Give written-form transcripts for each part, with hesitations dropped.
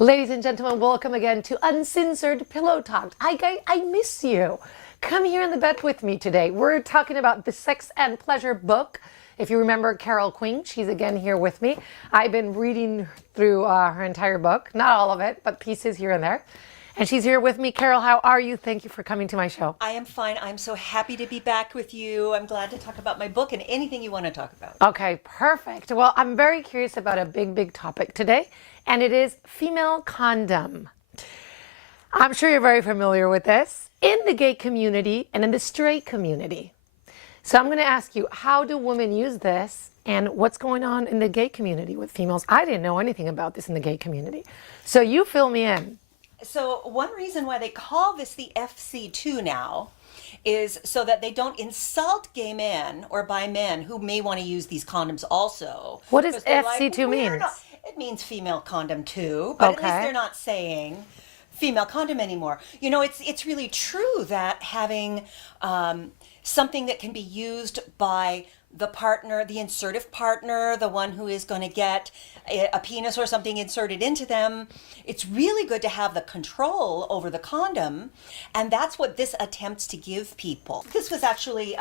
Ladies and gentlemen, welcome again to Uncensored Pillow Talk. I miss you. Come here in the bed with me today. We're talking about the Sex and Pleasure book. If you remember Carol Queen, she's again here with me. I've been reading through her entire book, not all of it, but pieces here and there. And she's here with me. Carol, how are you? Thank you for coming to my show. I am fine. I'm so happy to be back with you. I'm glad to talk about my book and anything you want to talk about. Okay, perfect. Well, I'm very curious about a big topic today, and it is female condom. I'm sure you're very familiar with this in the gay community and in the straight community. So I'm going to ask you, how do women use this and what's going on in the gay community with females? I didn't know anything about this in the gay community. So you fill me in. So one reason why they call this the FC2 now is so that they don't insult gay men or bi men who may want to use these condoms also. What does FC2 "We're mean? It means female condom too, but Okay. at least they're not saying female condom anymore. You know, it's really true that having something that can be used by the partner, the insertive partner, the one who is going to get a penis or something inserted into them, it's really good to have the control over the condom, and that's what this attempts to give people. This was actually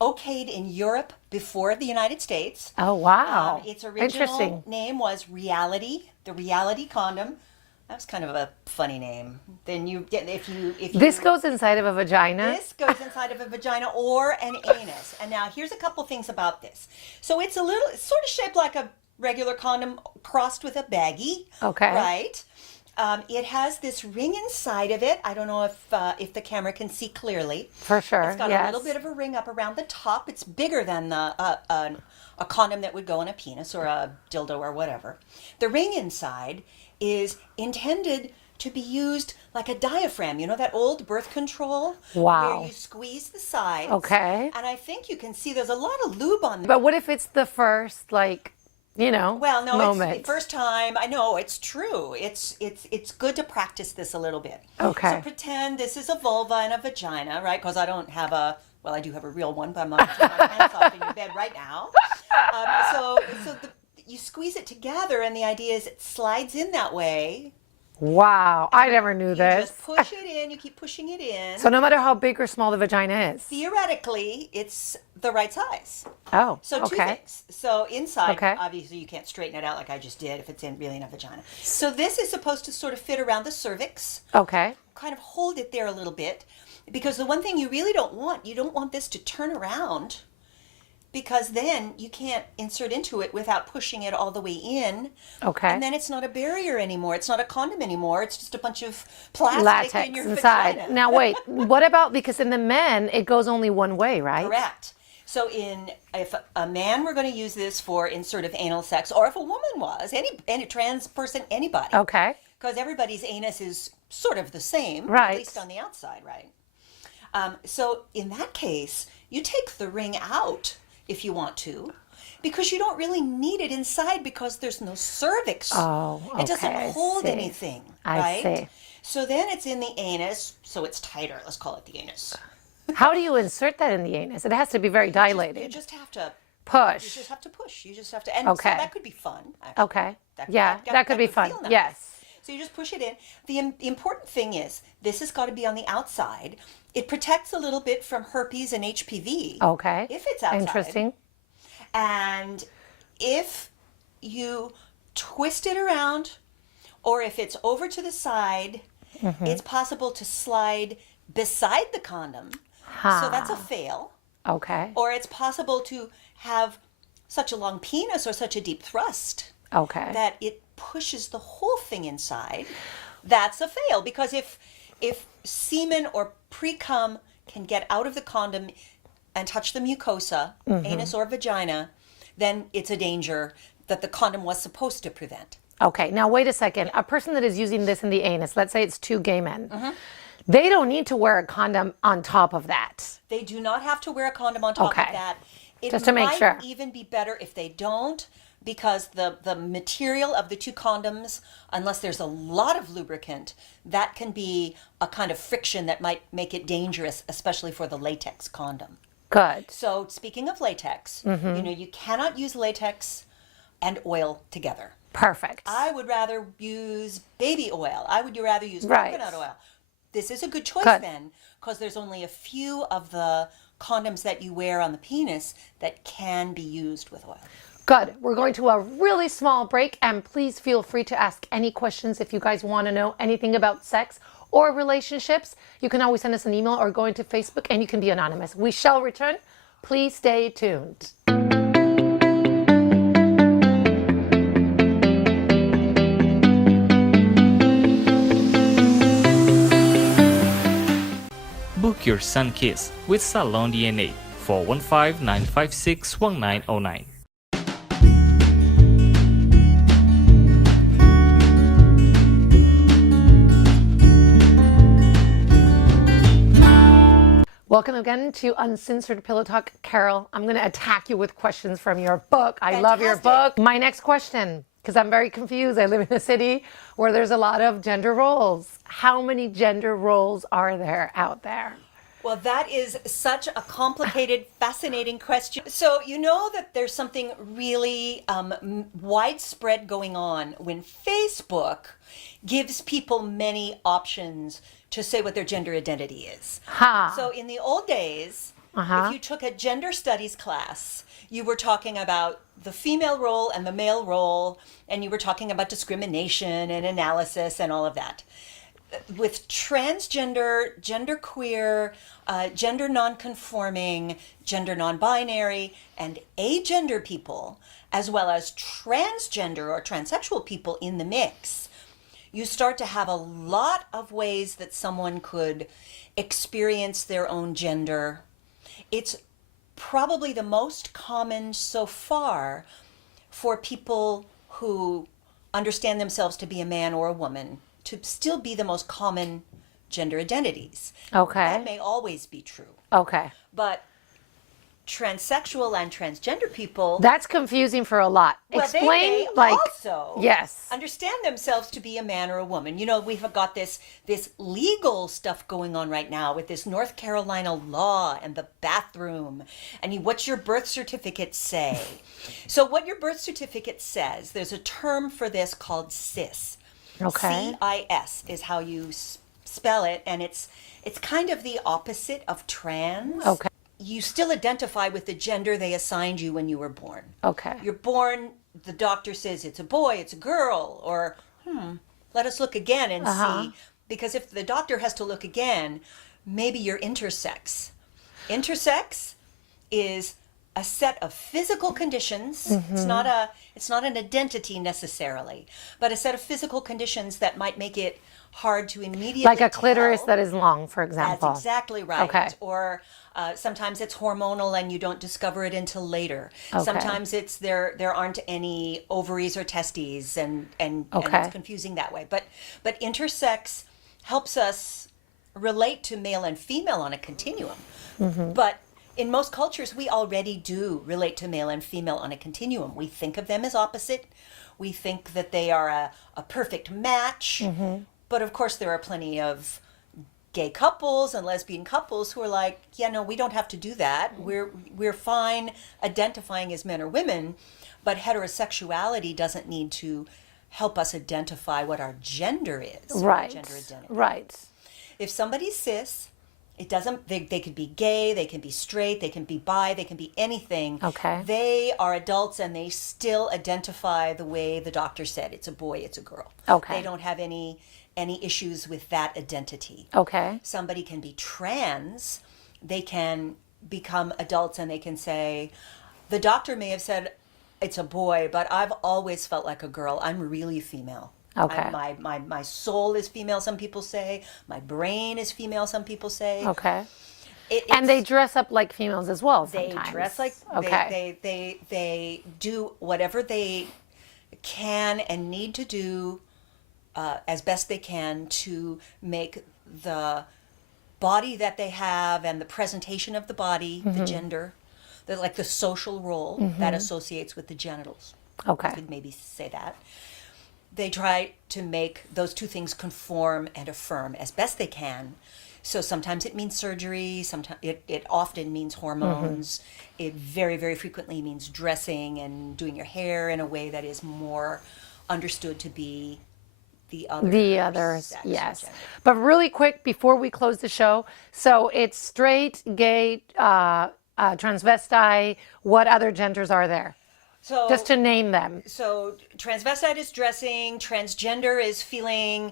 okayed in Europe before the United States. Oh, wow. Its original Interesting. name was Reality, the Reality condom. That was kind of a funny name. Then if you This goes inside of a vagina? this goes inside of a vagina or an anus. And now here's a couple things about this. So it's sort of shaped like a regular condom crossed with a baggie. Okay. Right? It has this ring inside of it. I don't know if the camera can see clearly. For sure, It's got yes. a little bit of a ring up around the top. It's bigger than a condom that would go in a penis or a dildo or whatever. The ring inside is intended to be used like a diaphragm. You know that old birth control? Wow. Where you squeeze the sides. Okay. And I think you can see there's a lot of lube on there. But what if it's the first, Well, no, moment? it's the first time. I know, it's true. It's good to practice this a little bit. Okay. So pretend this is a vulva and a vagina, right? Because I don't have I do have a real one, but I'm not taking my pants off in your bed right now. You squeeze it together, and the idea is it slides in that way. Wow, I never knew You this. just push it in. You keep pushing it in. So no matter how big or small the vagina is? Theoretically, it's the right size. Oh, So two okay. things. So inside, Okay. obviously, you can't straighten it out like I just did if it's really in a vagina. So this is supposed to sort of fit around the cervix, Okay. kind of hold it there a little bit, because the one thing you really don't want this to turn around, because then you can't insert into it without pushing it all the way in. Okay. And then it's not a barrier anymore. It's not a condom anymore. It's just a bunch of plastic Latex in your inside. vagina. Now wait, what about, because in the men, it goes only one way, right? Correct. So if a man were going to use this for insertive anal sex, or if a woman was, any trans person, anybody. Okay. Because everybody's anus is sort of the same, Right. at least on the outside, right? So in that case, you take the ring out if you want to, because you don't really need it inside because there's no cervix. Oh, okay. It doesn't I hold see. anything, I right? see. So then it's in the anus, so it's tighter. Let's call it the anus. How do you insert that in the anus? It has to be very dilated. You just have to Push. You just have to push. You just have to, and Okay. so that could be fun. Actually. Okay. That- Yeah, that could be fun. feel nice. Yes. So you just push it in. The important thing is this has got to be on the outside. It protects a little bit from herpes and HPV. Okay. If it's outside. Interesting. And if you twist it around, or if it's over to the side, it's possible to slide beside the condom. So that's a fail. Okay. Or it's possible to have such a long penis or such a deep thrust Okay. that it pushes the whole thing inside. That's a fail, because if semen or pre-cum can get out of the condom and touch the mucosa, anus or vagina, then it's a danger that the condom was supposed to prevent. Okay. Now wait a second. A person that is using this in the anus, let's say it's two gay men, they don't need to wear a condom on top of that. They do not have to wear a condom on top Okay. of that. It Just to make might sure. even be better if they don't, because the material of the two condoms, unless there's a lot of lubricant, that can be a kind of friction that might make it dangerous, especially for the latex condom. Good. So speaking of latex, you cannot use latex and oil together. Perfect. I would rather use baby oil. I would rather use Right. coconut oil. This is a good choice Good. then, because there's only a few of the condoms that you wear on the penis that can be used with oil. Good. We're going to a really small break, and please feel free to ask any questions if you guys want to know anything about sex or relationships. You can always send us an email or go into Facebook, and you can be anonymous. We shall return. Please stay tuned. Book your sun kiss with Salon DNA 415-956-1909. Welcome again to Uncensored Pillow Talk. Carol, I'm going to attack you with questions from your book. I love your book. My next question, because I'm very confused. I live in a city where there's a lot of gender roles. How many gender roles are there out there? Well, that is such a complicated, fascinating question. So, you know that there's something really widespread going on when Facebook gives people many options to say what their gender identity is. Ha. So, in the old days, if you took a gender studies class, you were talking about the female role and the male role, and you were talking about discrimination and analysis and all of that. With transgender, genderqueer, gender nonconforming, gender non-binary, and agender people, as well as transgender or transsexual people in the mix, you start to have a lot of ways that someone could experience their own gender. It's probably the most common so far for people who understand themselves to be a man or a woman to still be the most common gender identities. Okay. That may always be true. Okay. But transsexual and transgender people, That's confusing for a lot. well, Explain, they may like, also yes. understand themselves to be a man or a woman. You know, we've got this legal stuff going on right now with this North Carolina law and the bathroom and what's your birth certificate say. So what your birth certificate says, there's a term for this called cis. Okay. CIS is how you spell it, and it's kind of the opposite of trans. Okay. You still identify with the gender they assigned you when you were born. Okay. You're born, the doctor says it's a boy, it's a girl, or let us look again and see. Because if the doctor has to look again, maybe you're intersex. Intersex is a set of physical conditions. It's not an identity necessarily, but a set of physical conditions that might make it hard to immediately Like a clitoris tell. that is long, for example. That's exactly right. Okay. Or sometimes it's hormonal and you don't discover it until later. Okay. Sometimes it's there aren't any ovaries or testes, and Okay. it's confusing that way. But intersex helps us relate to male and female on a continuum. But in most cultures, we already do relate to male and female on a continuum. We think of them as opposite. We think that they are a perfect match. But of course, there are plenty of gay couples and lesbian couples who are like, yeah, no, we don't have to do that. We're fine identifying as men or women, but heterosexuality doesn't need to help us identify what our gender is. Right. Gender identity. Right. If somebody's cis, it doesn't, they could be gay, they can be straight, they can be bi, they can be anything. Okay. They are adults and they still identify the way the doctor said, it's a boy, it's a girl. Okay. They don't have any issues with that identity. Okay. Somebody can be trans, they can become adults and they can say, the doctor may have said it's a boy, but I've always felt like a girl. I'm really female. Okay. My soul is female, some people say. My brain is female, some people say. Okay. It's- And they dress up like females as well they sometimes. dress like Okay. they do whatever they can and need to do as best they can to make the body that they have and the presentation of the body, the gender, like the social role that associates with the genitals. Okay. You could maybe say that. They try to make those two things conform and affirm as best they can. So sometimes it means surgery, sometimes it often means hormones. It very, very frequently means dressing and doing your hair in a way that is more understood to be the others, sex or yes. gender. But really quick before we close the show, so it's straight, gay, transvestite. What other genders are there? So Just to name them. So transvestite is dressing, transgender is feeling,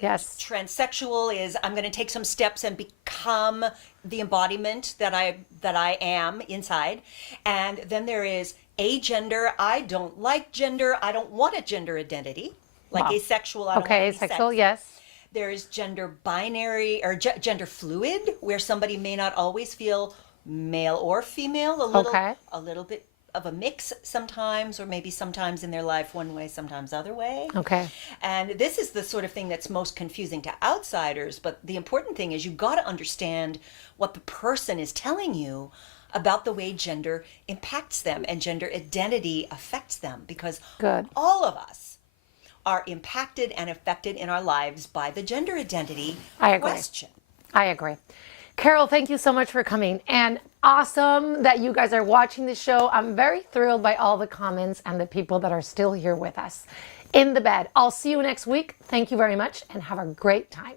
Yes. transsexual is I'm going to take some steps and become the embodiment that I am inside. And then there is agender. I don't like gender. I don't want a gender identity. Like Wow. asexual, I don't Okay, want any asexual, sex. yes. There is gender binary or gender fluid, where somebody may not always feel male or female, Okay. a little bit of a mix sometimes, or maybe sometimes in their life one way, sometimes other way. Okay. And this is the sort of thing that's most confusing to outsiders, but the important thing is you've got to understand what the person is telling you about the way gender impacts them and gender identity affects them, because Good. all of us are impacted and affected in our lives by the gender identity I agree. question. I agree. Carol, thank you so much for coming. And awesome that you guys are watching the show. I'm very thrilled by all the comments and the people that are still here with us in the bed. I'll see you next week. Thank you very much and have a great time.